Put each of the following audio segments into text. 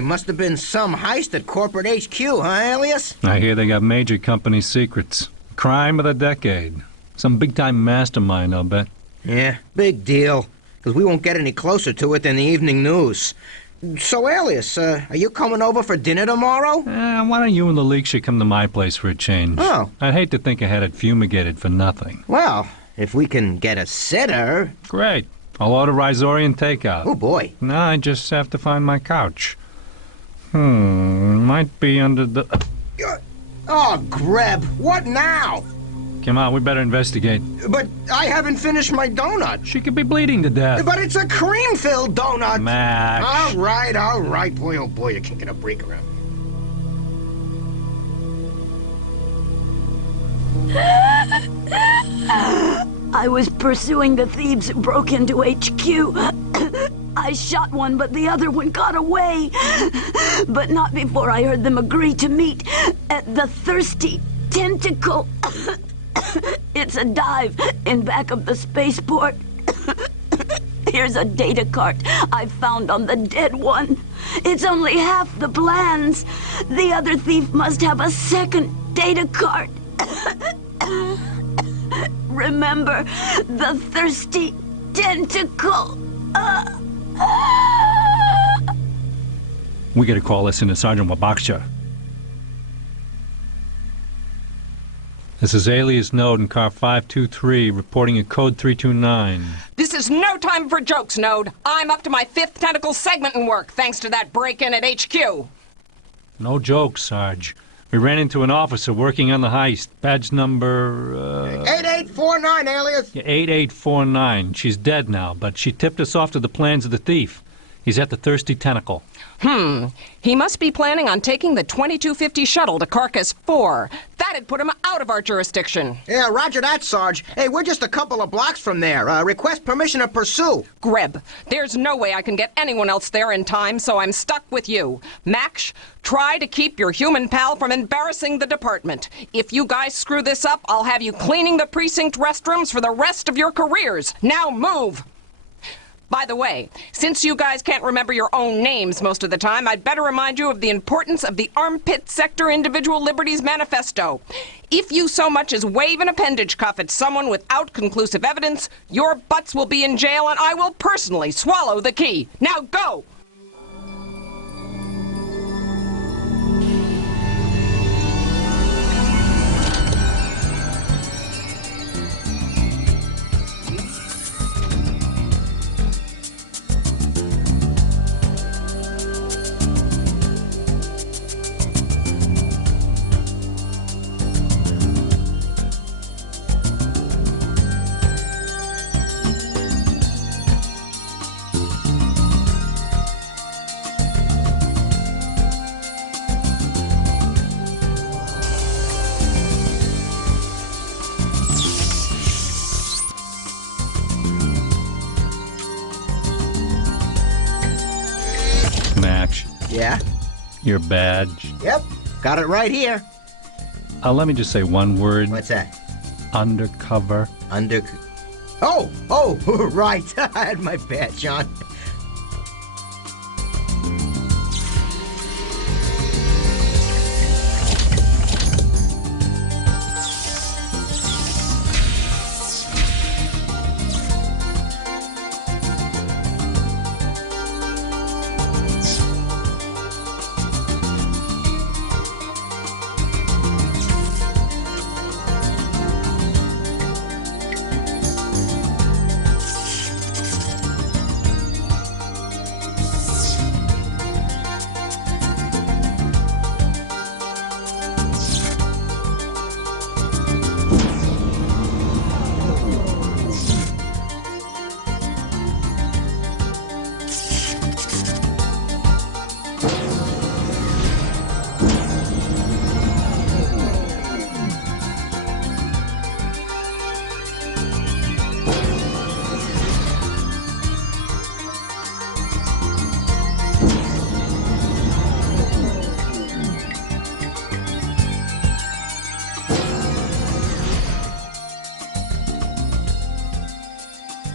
boy, must have been some heist at corporate HQ, huh, Alias? I hear they got major company secrets. Crime of the decade. Some big-time mastermind, I'll bet. Yeah, big deal. Because we won't get any closer to it than the evening news. So, Alias, are you coming over for dinner tomorrow? Why don't you and the league should come to my place for a change? Oh. I'd hate to think I had it fumigated for nothing. Well, if we can get a sitter... Great. I'll order Risorian takeout. Oh, boy. Now I just have to find my couch. Might be under the... Oh, Greb, what now? Come on, we better investigate. But I haven't finished my donut. She could be bleeding to death. But it's a cream-filled donut. Max. All right. Boy, oh boy, you can't get a break around I was pursuing the thieves who broke into HQ. I shot one, but the other one got away. But not before I heard them agree to meet at the Thirsty Tentacle. It's a dive in back of the spaceport. Here's a data cart I found on the dead one. It's only half the plans. The other thief must have a second data cart. Remember the Thirsty Tentacle. We gotta call this into Sergeant Wabaksha. This is Alias Node in car 523, reporting a code 329. This is no time for jokes, Node. I'm up to my 5th tentacle segment in work, thanks to that break-in at HQ. No jokes, Sarge. We ran into an officer working on the heist. Badge number... 8849, Alias. 8849. She's dead now, but she tipped us off to the plans of the thief. He's at the Thirsty Tentacle. He must be planning on taking the 2250 shuttle to Carcass 4. That'd put him out of our jurisdiction. Yeah, roger that, Sarge. Hey, we're just a couple of blocks from there. Request permission to pursue. Greb, there's no way I can get anyone else there in time, so I'm stuck with you. Max, try to keep your human pal from embarrassing the department. If you guys screw this up, I'll have you cleaning the precinct restrooms for the rest of your careers. Now move! By the way, since you guys can't remember your own names most of the time, I'd better remind you of the importance of the Armpit Sector Individual Liberties Manifesto. If you so much as wave an appendage cuff at someone without conclusive evidence, your butts will be in jail and I will personally swallow the key. Now go! Max, Yeah? your badge. Yep. Got it right here. Let me just say one word. What's that? Undercover. Oh, right. I had my badge on.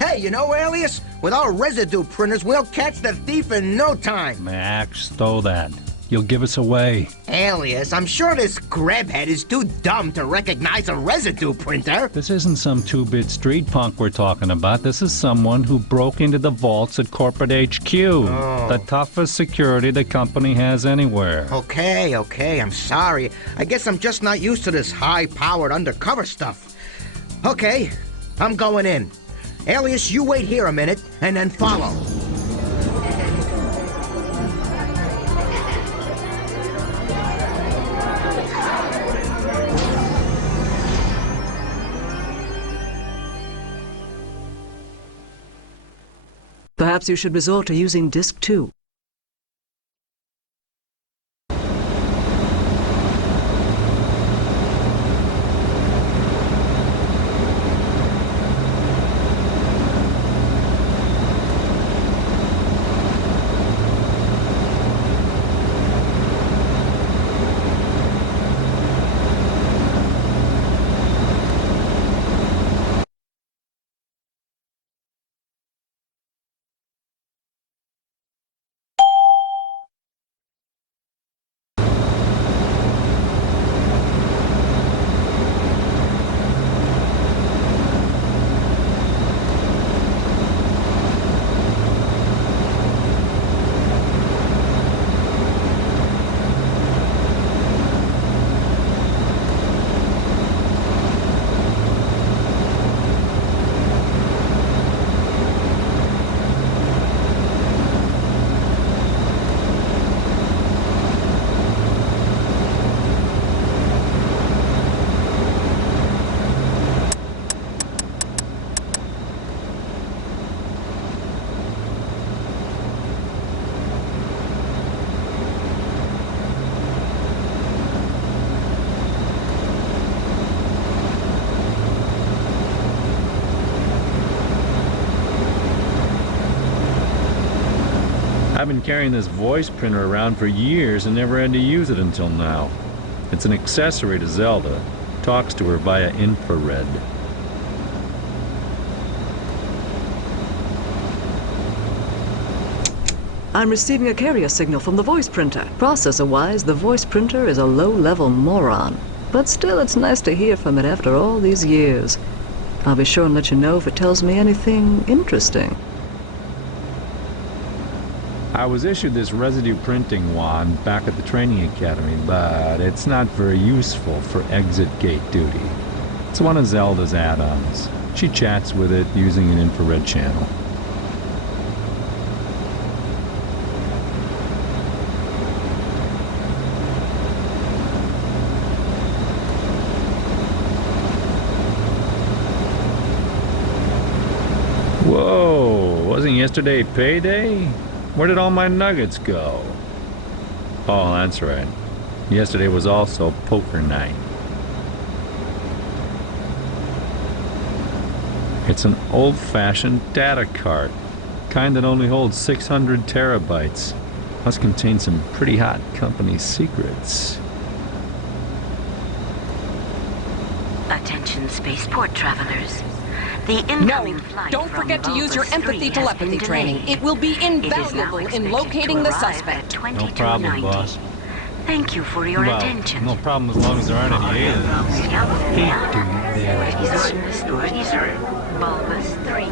Hey, you know, Alias, with our residue printers, we'll catch the thief in no time. Max, stow that. You'll give us away. Alias, I'm sure this grabhead is too dumb to recognize a residue printer. This isn't some two-bit street punk we're talking about. This is someone who broke into the vaults at corporate HQ. Oh. The toughest security the company has anywhere. Okay, I'm sorry. I guess I'm just not used to this high-powered undercover stuff. Okay, I'm going in. Alias, you wait here a minute, and then follow. Perhaps you should resort to using Disk 2. I've been carrying this voice printer around for years and never had to use it until now. It's an accessory to Zelda. Talks to her via infrared. I'm receiving a carrier signal from the voice printer. Processor-wise, the voice printer is a low-level moron. But still, it's nice to hear from it after all these years. I'll be sure and let you know if it tells me anything interesting. I was issued this residue printing wand back at the training academy, but it's not very useful for exit gate duty. It's one of Zelda's add-ons. She chats with it using an infrared channel. Whoa, wasn't yesterday payday? Where did all my nuggets go? Oh, that's right. Yesterday was also poker night. It's an old-fashioned data cart, kind that only holds 600 terabytes. Must contain some pretty hot company secrets. Attention spaceport travelers. The incoming flight don't from forget to use your Bulbous empathy 3 has telepathy been training. delayed. It will be It is now invaluable in expected locating to the arrive suspect. at No problem, 2290. boss. Thank you for your Well, attention. no problem as long as there aren't any aliens. Hate doing aliens. Bulbous 3.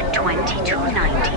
At 2290.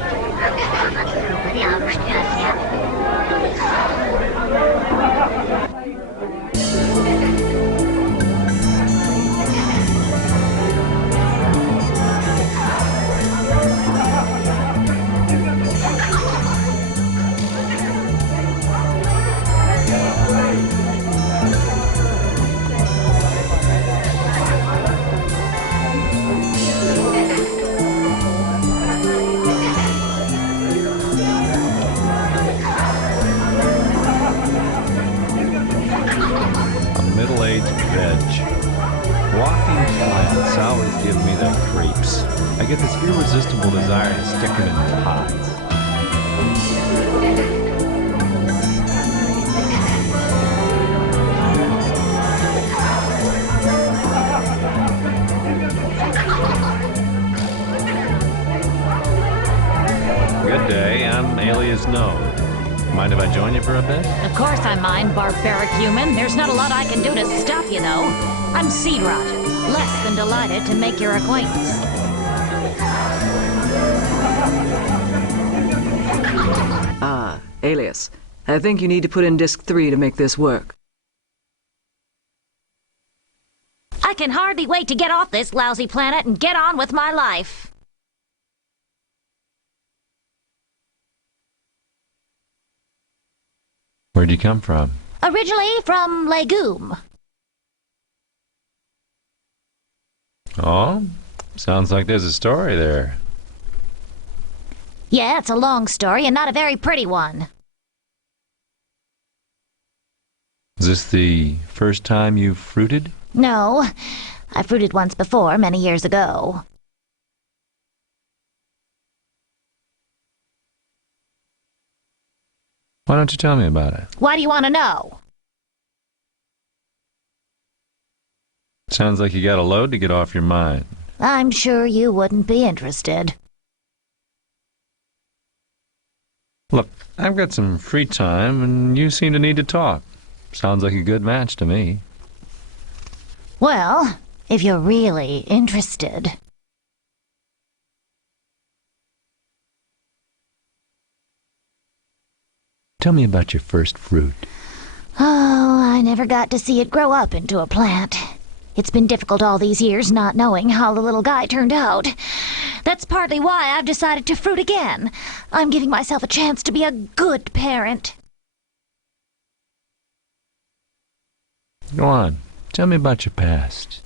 Middle-aged veg. Walking plants always give me the creeps. I get this irresistible desire to stick them in pots. alias Node. Mind if I join you for a bit? Of course I mind, barbaric human. There's not a lot I can do to stop you, though. I'm Seed Rot. Less than delighted to make your acquaintance. Ah, alias. I think you need to put in Disk 3 to make this work. I can hardly wait to get off this lousy planet and get on with my life. Where'd you come from? Originally from Legume. Oh, sounds like there's a story there. Yeah, it's a long story and not a very pretty one. Is this the first time you've fruited? No, I fruited once before, many years ago. Why don't you tell me about it? Why do you want to know? Sounds like you got a load to get off your mind. I'm sure you wouldn't be interested. Look, I've got some free time, and you seem to need to talk. Sounds like a good match to me. Well, if you're really interested. Tell me about your first fruit. Oh, I never got to see it grow up into a plant. It's been difficult all these years not knowing how the little guy turned out. That's partly why I've decided to fruit again. I'm giving myself a chance to be a good parent. Go on. Tell me about your past.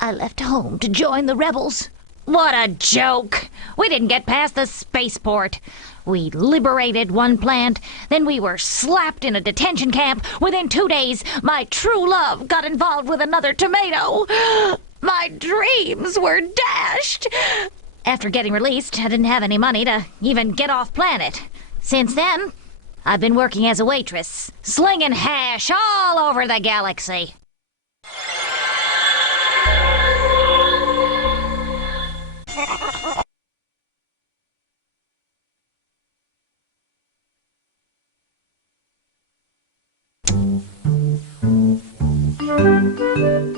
I left home to join the rebels. What a joke! We didn't get past the spaceport. We liberated one plant, then we were slapped in a detention camp. Within 2 days, my true love got involved with another tomato. My dreams were dashed. After getting released, I didn't have any money to even get off planet. Since then, I've been working as a waitress, slinging hash all over the galaxy.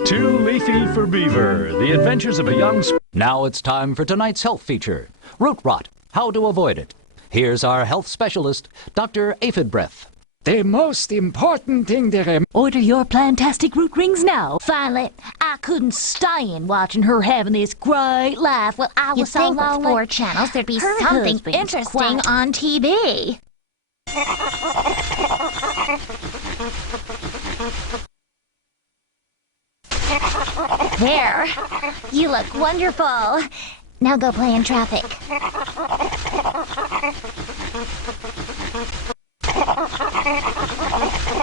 Too leafy for beaver. The adventures of a young... Now it's time for tonight's health feature, root rot, how to avoid it. Here's our health specialist, Dr. Aphid Breath. The most important thing there... Order your plantastic root rings now. Violet, I couldn't stand watching her having this great life while I was so long with 4 channels there'd be something interesting on TV. There, you look wonderful. Now go play in traffic.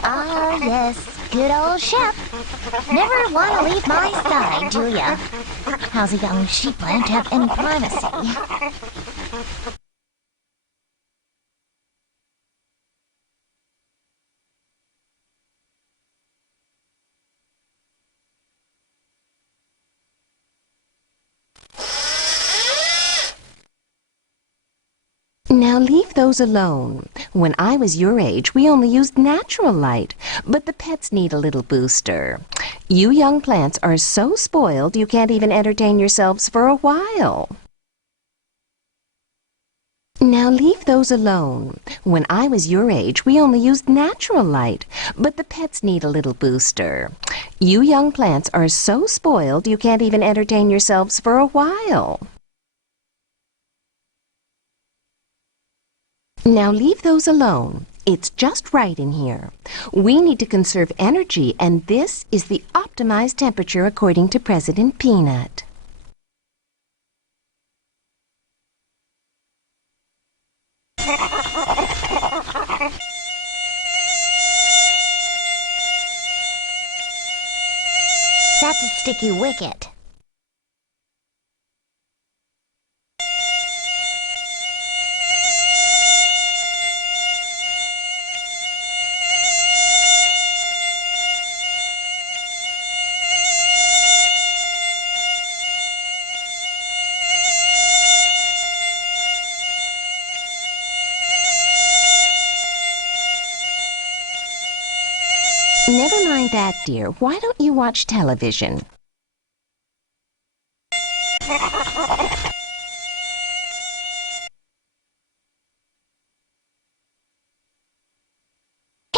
Ah, yes, good old Shep. Never want to leave my side, do ya? How's a young sheep plant have any privacy? Now leave those alone. When I was your age, we only used natural light, but the pets need a little booster. You young plants are so spoiled you can't even entertain yourselves for a while. Now leave those alone. When I was your age, we only used natural light, but the pets need a little booster. You young plants are so spoiled you can't even entertain yourselves for a while. Now leave those alone. It's just right in here. We need to conserve energy, and this is the optimized temperature according to President Peanut. That's a sticky wicket. that, dear. Why don't you watch television? Hey,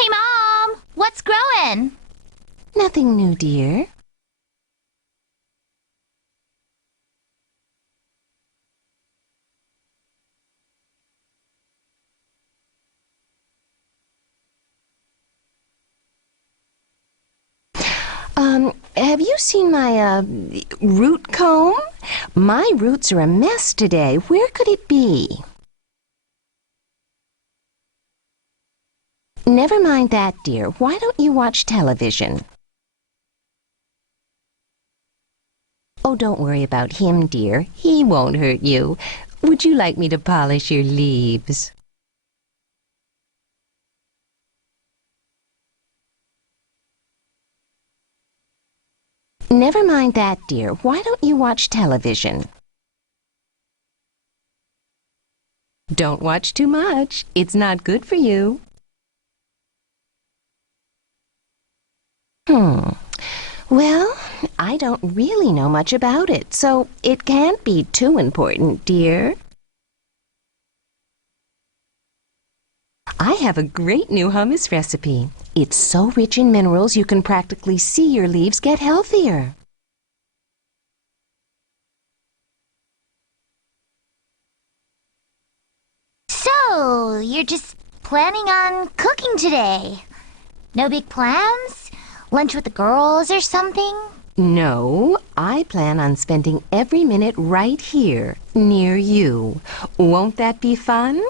Mom! What's growing? Nothing new, dear. Have you seen my, root comb? My roots are a mess today. Where could it be? Never mind that, dear. Why don't you watch television? Oh, don't worry about him, dear. He won't hurt you. Would you like me to polish your leaves? Never mind that, dear. Why don't you watch television? Don't watch too much. It's not good for you. Well, I don't really know much about it, so it can't be too important, dear. I have a great new hummus recipe. It's so rich in minerals you can practically see your leaves get healthier. So, you're just planning on cooking today? No big plans? Lunch with the girls or something? No, I plan on spending every minute right here, near you. Won't that be fun?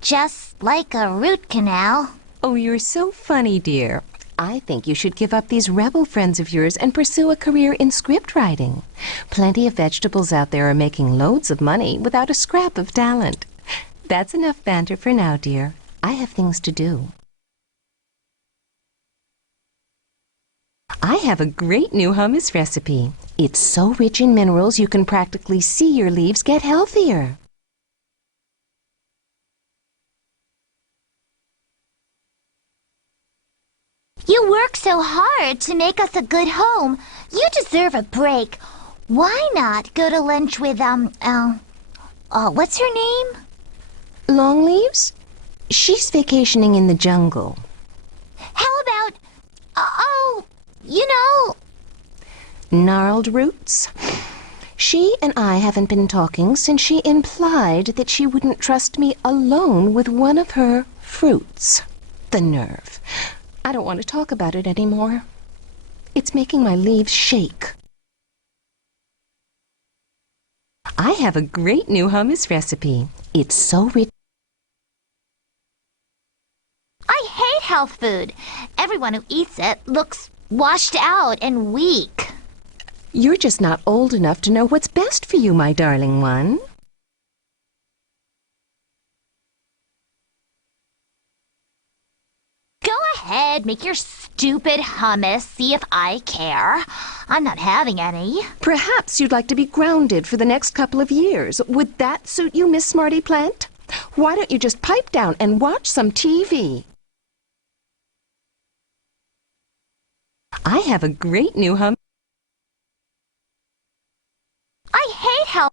Just like a root canal. Oh, you're so funny, dear. I think you should give up these rebel friends of yours and pursue a career in script writing. Plenty of vegetables out there are making loads of money without a scrap of talent. That's enough banter for now, dear. I have things to do. I have a great new hummus recipe. It's so rich in minerals you can practically see your leaves get healthier. You work so hard to make us a good home. You deserve a break. Why not go to lunch with, what's her name? Longleaves? She's vacationing in the jungle. How about, you know... Gnarled Roots? She and I haven't been talking since she implied that she wouldn't trust me alone with one of her fruits. The nerve. I don't want to talk about it anymore. It's making my leaves shake. I have a great new hummus recipe. It's so rich. I hate health food. Everyone who eats it looks washed out and weak. You're just not old enough to know what's best for you, my darling one. Go ahead, make your stupid hummus, see if I care. I'm not having any. Perhaps you'd like to be grounded for the next couple of years. Would that suit you, Miss Smarty Plant? Why don't you just pipe down and watch some TV? I have a great new hummus. I hate health.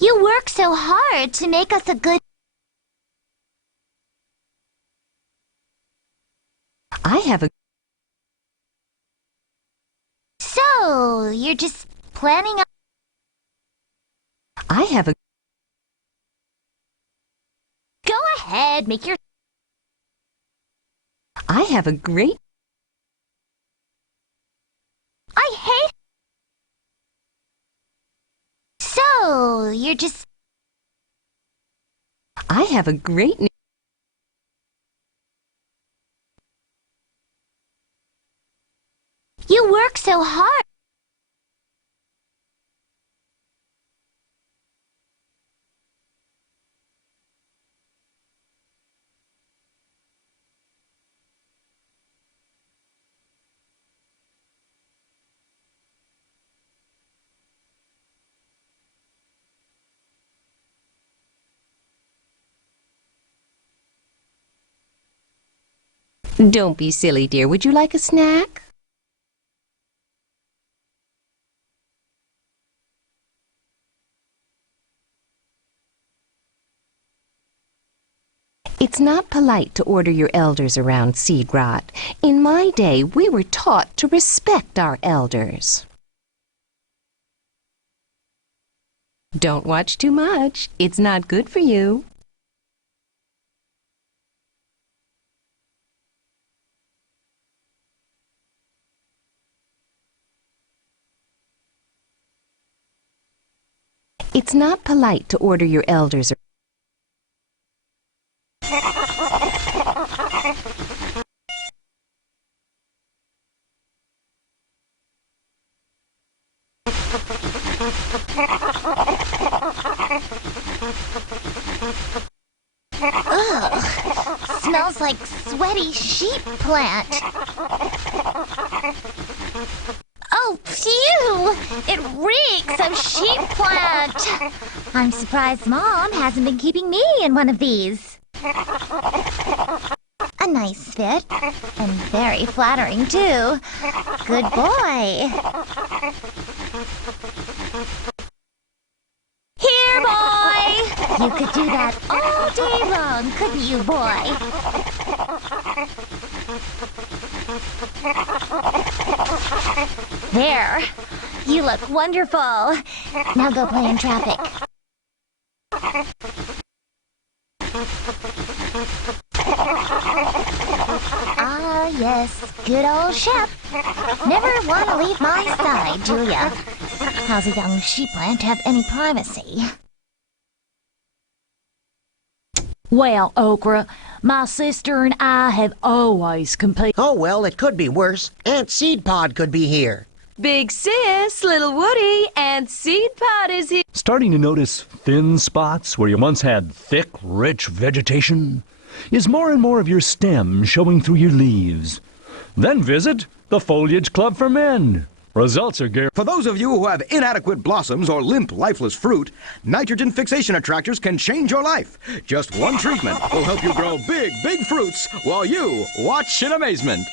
You work so hard to make us a good... I have a... So, you're just planning on... I have a... Go ahead, make your... I have a great... I hate... So, you're just... I have a great... You work so hard. Don't be silly, dear. Would you like a snack? It's not polite to order your elders around, Seed Rot. In my day, we were taught to respect our elders. Don't watch too much. It's not good for you. It's not polite to order your elders. Ugh, smells like sweaty sheep plant. Oh, phew! It reeks of sheep plant. I'm surprised Mom hasn't been keeping me in one of these. A nice fit, and very flattering, too. Good boy. Here, boy! You could do that all day long, couldn't you, boy? There. You look wonderful. Now go play in traffic. Ah, yes. Good old Shep. Never want to leave my side, do ya? How's a young sheep plant have any privacy? Well, Okra, my sister and I have always competed. Oh, well, it could be worse. Aunt Seed Pod could be here. Big Sis, Little Woody, and Seed Pod is here. Starting to notice thin spots where you once had thick, rich vegetation? Is more and more of your stem showing through your leaves? Then visit the Foliage Club for Men. Results are guaranteed. For those of you who have inadequate blossoms or limp, lifeless fruit, nitrogen fixation attractors can change your life. Just one treatment will help you grow big, big fruits while you watch in amazement.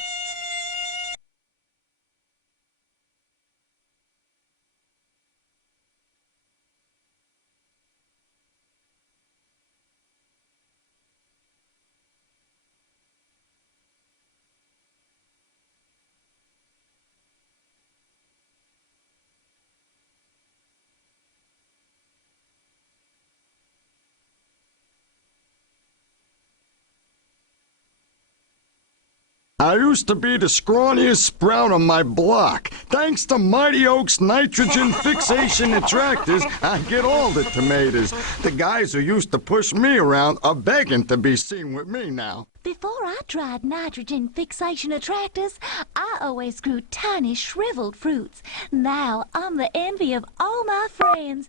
I used to be the scrawniest sprout on my block. Thanks to Mighty Oak's nitrogen fixation attractors, I get all the tomatoes. The guys who used to push me around are begging to be seen with me now. Before I tried nitrogen fixation attractors, I always grew tiny shriveled fruits. Now I'm the envy of all my friends.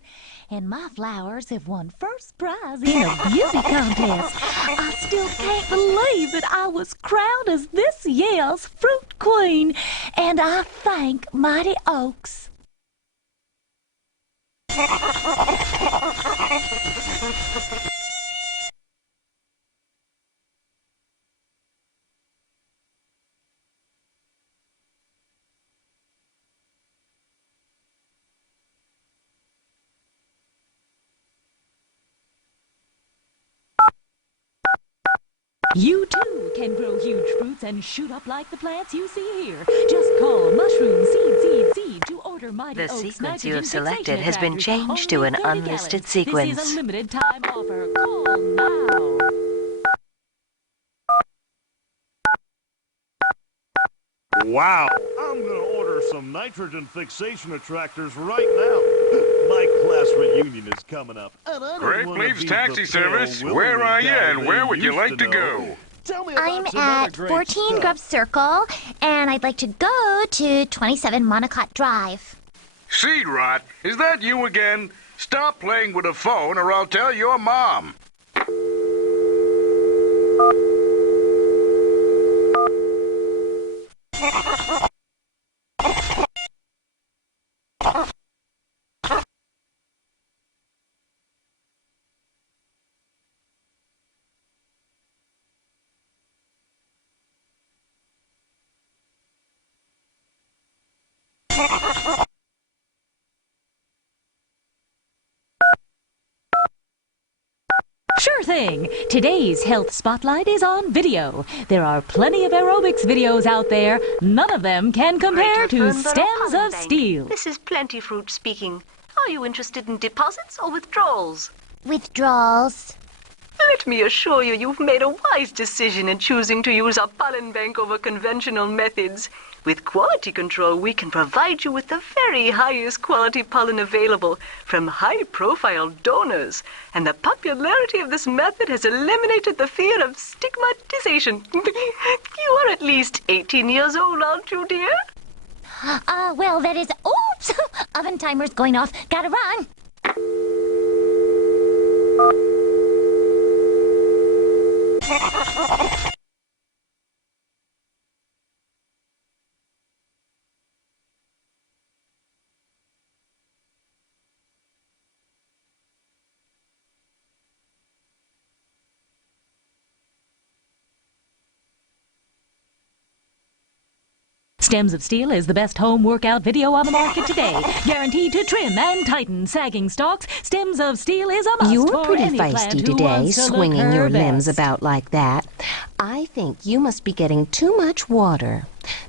And my flowers have won first prize in a beauty contest. I still can't believe that I was crowned as this year's fruit queen. And I thank Mighty Oaks. You too can grow huge fruits and shoot up like the plants you see here. Just call Mushroom Seed to order Mighty Oaks. The sequence you have selected has been changed to an unlisted sequence. This is a limited time offer. Call now. Wow, I'm gonna order some nitrogen fixation attractors right now. My class reunion is coming up. Great Leaves Taxi Service, where are you and where would you like to go? I'm at 14 Grub Circle, and I'd like to go to 27 Monocot Drive. Seed Rot, is that you again? Stop playing with the phone or I'll tell your mom. Sure thing. Today's Health Spotlight is on video. There are plenty of aerobics videos out there. None of them can compare to Stems of Steel. This is Plenty Fruit speaking. Are you interested in deposits or withdrawals? Withdrawals. Let me assure you, you've made a wise decision in choosing to use our pollen bank over conventional methods. With quality control, we can provide you with the very highest quality pollen available from high-profile donors. And the popularity of this method has eliminated the fear of stigmatization. You are at least 18 years old, aren't you, dear? Well, that is... Oops! Oven timer's going off. Gotta run. Stems of Steel is the best home workout video on the market today. Guaranteed to trim and tighten sagging stalks, Stems of Steel is a must You're for pretty any plant feisty who today, wants to look swinging her your limbs best. about like that. I think you must be getting too much water.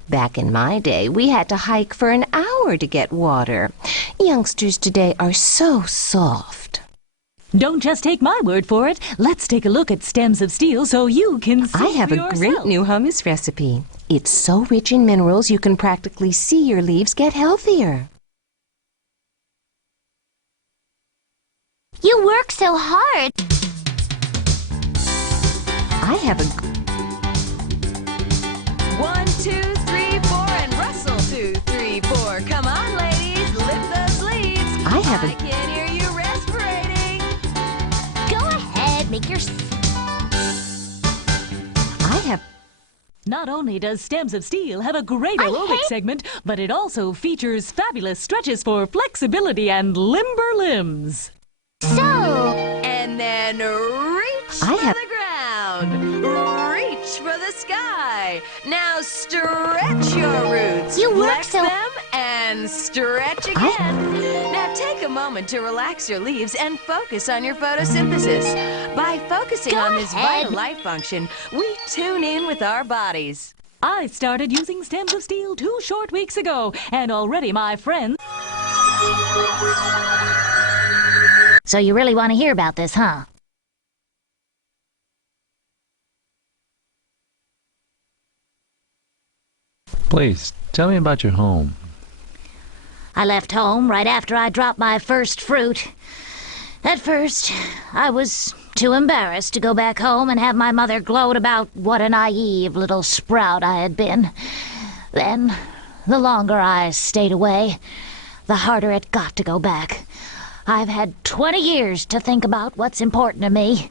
Back in my day, we had to hike for an hour to get water. Youngsters today are so soft. Don't just take my word for it. Let's take a look at Stems of Steel so you can see I have for a yourself. great new hummus recipe. It's so rich in minerals you can practically see your leaves get healthier. You work so hard. I have a... 1, 2, 3, 4, and rustle. 2, 3, 4. Come on, ladies, lift those sleeves. I have a... I can hear you respirating. Go ahead, make your... I have... Not only does Stems of Steel have a great aerobic segment, but it also features fabulous stretches for flexibility and limber limbs. So, and then reach I for have- the ground. Reach for the sky. Now stretch your roots. You work Flex so- them and stretch again. Now take a moment to relax your leaves and focus on your photosynthesis. By focusing Go on this ahead. vital life function, we tune in with our bodies. I started using Stems of Steel 2 short weeks ago, and already my friends... So you really want to hear about this, huh? Please, tell me about your home. I left home right after I dropped my first fruit. At first, I was too embarrassed to go back home and have my mother gloat about what a naive little sprout I had been. Then, the longer I stayed away, the harder it got to go back. I've had 20 years to think about what's important to me.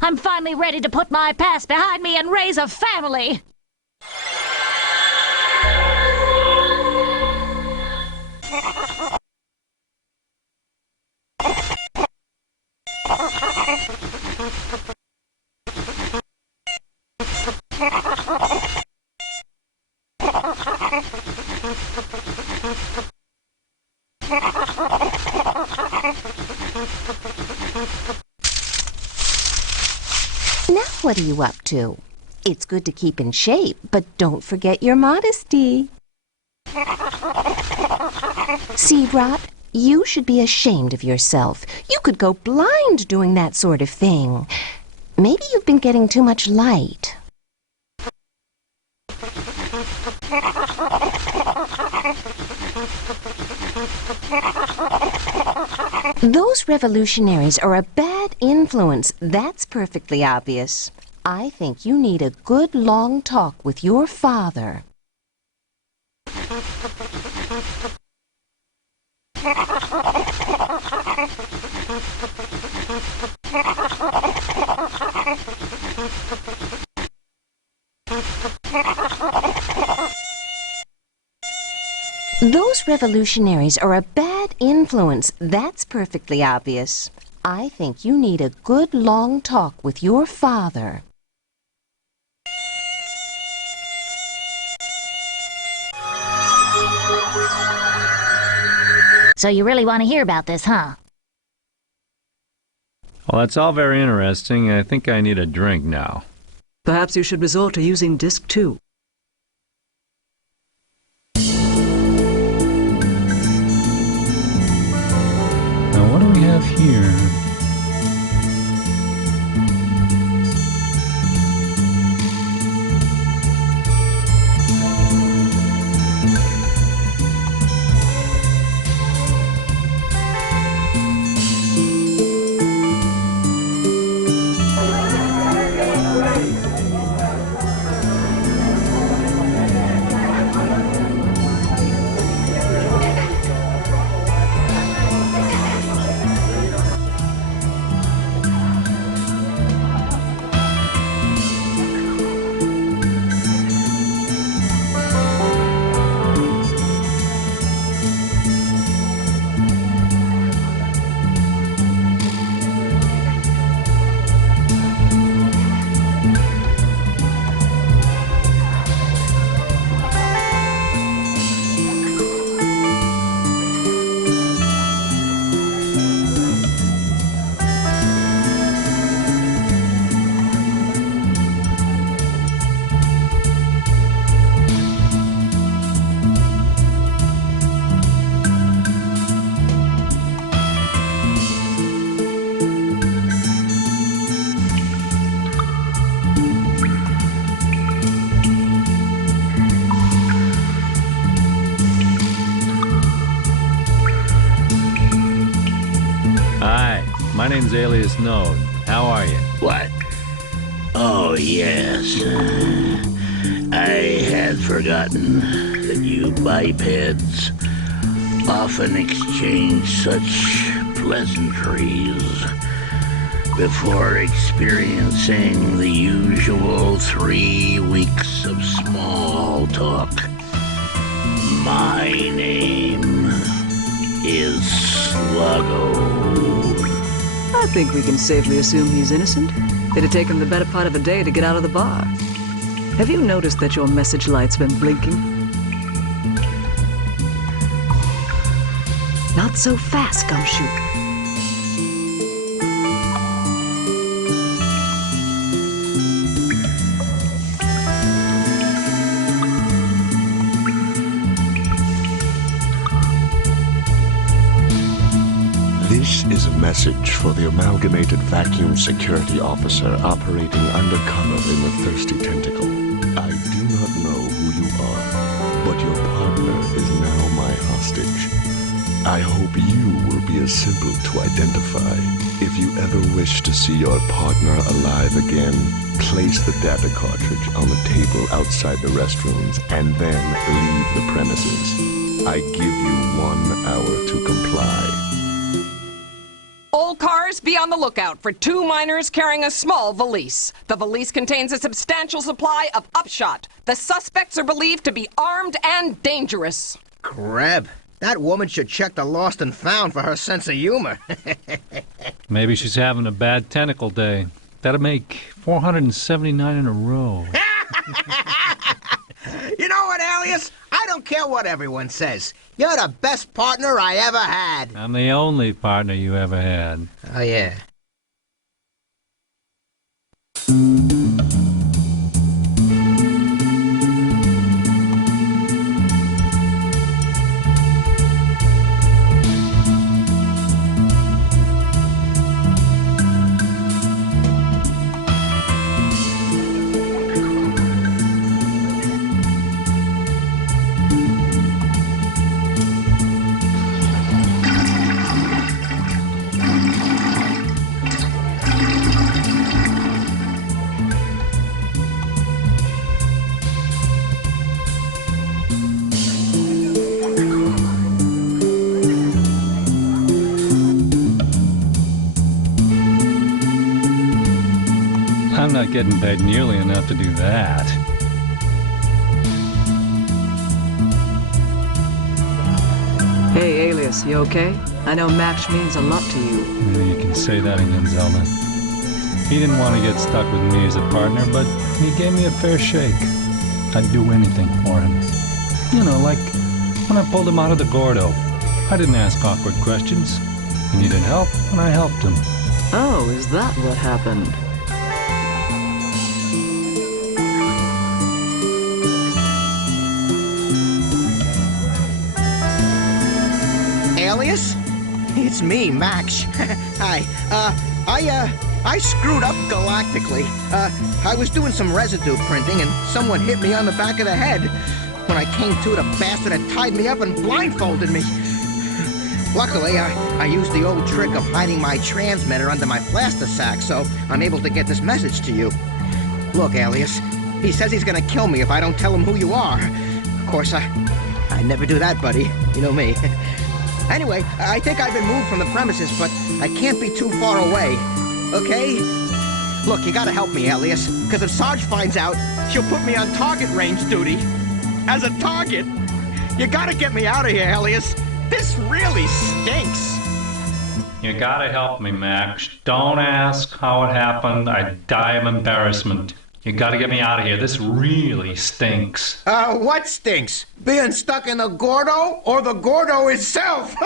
I'm finally ready to put my past behind me and raise a family. Now what are you up to? It's good to keep in shape, but don't forget your modesty. See, Rot, you should be ashamed of yourself. You could go blind doing that sort of thing. Maybe you've been getting too much light. Those revolutionaries are a bad influence. That's perfectly obvious. I think you need a good long talk with your father. Those revolutionaries are a bad influence. That's perfectly obvious. I think you need a good long talk with your father. So you really want to hear about this, huh? Well, that's all very interesting. I think I need a drink now. Perhaps you should resort to using Disc 2. Now, what do we have here? My name's Alias Node. How are you? What? Oh, yes. I had forgotten that you bipeds often exchange such pleasantries before experiencing the usual 3 weeks of small talk. My name is Sluggo. I think we can safely assume he's innocent. It'd take him the better part of a day to get out of the bar. Have you noticed that your message light's been blinking? Not so fast, Gumshoe. This is a message for the Amalgamated Vacuum Security Officer operating undercover in the Thirsty Tentacle. I do not know who you are, but your partner is now my hostage. I hope you will be as simple to identify. If you ever wish to see your partner alive again, place the data cartridge on the table outside the restrooms and then leave the premises. I give you 1 hour to comply. All cars, be on the lookout for 2 minors carrying a small valise. The valise contains a substantial supply of upshot. The suspects are believed to be armed and dangerous. Crap. That woman should check the lost and found for her sense of humor. Maybe she's having a bad tentacle day. That'll make 479 in a row. You know what, Alias? I don't care what everyone says. You're the best partner I ever had. I'm the only partner you ever had. Oh, yeah. I'm not getting paid nearly enough to do that. Hey, Alias, you okay? I know Max means a lot to you. Yeah, you can say that again, Zelda. He didn't want to get stuck with me as a partner, but he gave me a fair shake. I'd do anything for him. You know, like when I pulled him out of the Gordo. I didn't ask awkward questions. He needed help, and I helped him. Oh, is that what happened? Alias? It's me, Max. Hi. I screwed up galactically. I was doing some residue printing and someone hit me on the back of the head. When I came to, the bastard had tied me up and blindfolded me. Luckily, I used the old trick of hiding my transmitter under my plaster sack, so I'm able to get this message to you. Look, Alias, he says he's gonna kill me if I don't tell him who you are. Of course, I never do that, buddy. You know me. Anyway, I think I've been moved from the premises, but I can't be too far away. Okay? Look, you gotta help me, Alias, because if Sarge finds out, she'll put me on target range duty. As a target? You gotta get me out of here, Alias. This really stinks. You gotta help me, Max. Don't ask how it happened. I'd die of embarrassment. You gotta get me out of here. This really stinks. What stinks? Being stuck in the Gordo or the Gordo itself?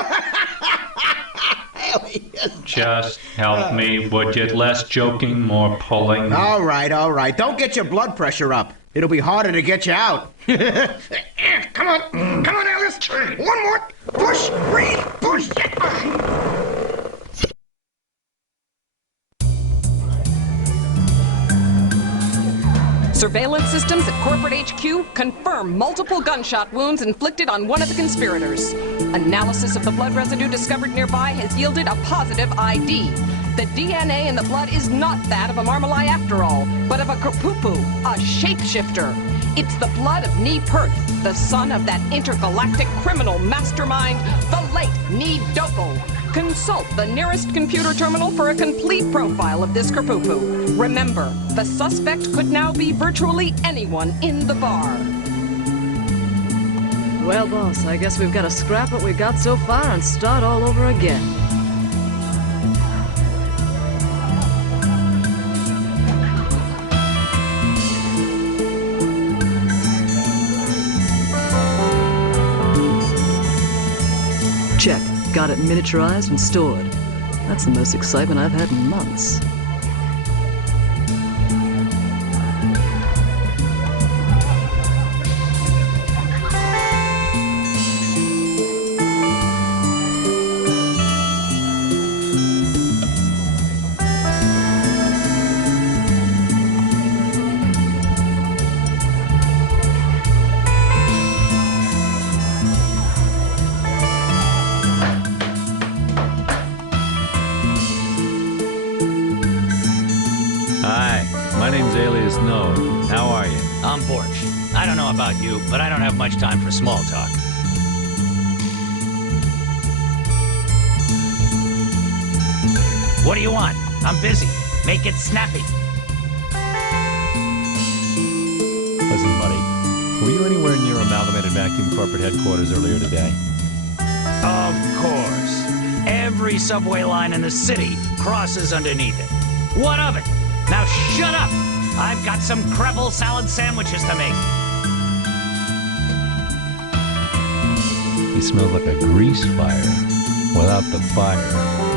Just help me, would you? Less joking, more pulling. All right. Don't get your blood pressure up. It'll be harder to get you out. Come on, Alice. One more. Push, breathe, push. Surveillance systems at corporate HQ confirm multiple gunshot wounds inflicted on one of the conspirators. Analysis of the blood residue discovered nearby has yielded a positive ID. The DNA in the blood is not that of a Marmalai after all, but of a Krapupu, a shapeshifter. It's the blood of Nee Perth, the son of that intergalactic criminal mastermind, the late Nee Dopo. Consult the nearest computer terminal for a complete profile of this Krapupu. Remember, the suspect could now be virtually anyone in the bar. Well, boss, I guess we've got to scrap what we got so far and start all over again. Check. Got it miniaturized and stored. That's the most excitement I've had in months. How are you? I'm Borch. I don't know about you, but I don't have much time for small talk. What do you want? I'm busy. Make it snappy. Listen, buddy. Were you anywhere near Amalgamated Vacuum Corporate Headquarters earlier today? Of course. Every subway line in the city crosses underneath it. What of it? Now shut up! I've got some crepe salad sandwiches to make. He smells like a grease fire without the fire.